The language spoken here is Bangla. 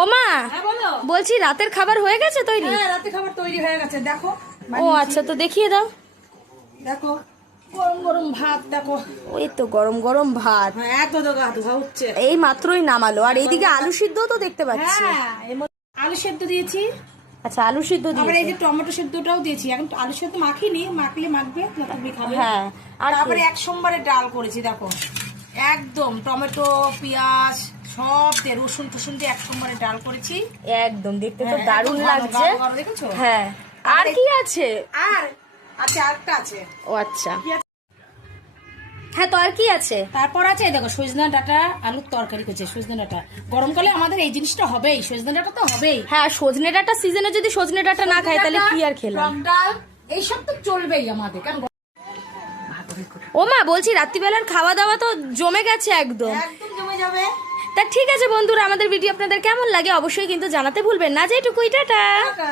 ও মা, বলছি রাতের খাবার হয়ে গেছে তৈরি? হ্যাঁ, রাতের খাবার তৈরি হয়ে গেছে, দেখো। ও আচ্ছা, তো দেখিয়ে দাও। দেখো গরম গরম ভাত, দেখো। ওই তো গরম গরম ভাত, হ্যাঁ, এত ধোয়া হচ্ছে, এই মাত্রই নামালো। আর এইদিকে আলু সিদ্ধ তো দেখতে পাচ্ছি। হ্যাঁ, এর মধ্যে আলু সেদ্ধ দিয়েছি। আচ্ছা, আলু সিদ্ধ আবার এই দিয়েছি। যে টমেটো সেদ্ধটাও দিয়েছি। এখন আলু সেদ্ধ মাখিনি, মাখলে মাখবে, তুমি খাবে। হ্যাঁ, আর তারপরে এক সোমবারে ডাল করেছি, দেখো একদম টমেটো পেঁয়াজ সব দিয়ে, রসুন টসুন দিয়ে এক সোমবারে ডাল করেছি। একদম দেখতে তো হ্যাঁ, দারুণ একদম লাগছে। গাঢ় গাঢ়, দেখেছো? হ্যাঁ, আর কি আছে? আর আছে, আরেকটা আছে। ও আচ্ছা, হ্যাঁ, তো আর কি আছে? তারপর আছে দেখো সজনা ডাঁটা আলুর তরকারি করছে। সজনা ডাঁটা গরমকালে আমাদের এই জিনিসটা হবেই, সজনা ডাঁটা তো হবেই। হ্যাঁ, সজনে ডাঁটা সিজনে যদি সজনে ডাঁটা না খাই তাহলে কি আর খেলাম। টক ডাল এইসব তো চলবেই আমাদের, কারণ ও মা, বলছি রাত্রিবেলার খাওয়া দাওয়া তো জমে গেছে একদম। একদম জমে যাবে। তা ঠিক আছে বন্ধুরা, আমাদের ভিডিও আপনাদের কেমন লাগে অবশ্যই কিন্তু জানাতে ভুলবেন না। যেটুকুই, টাটা। টাটা।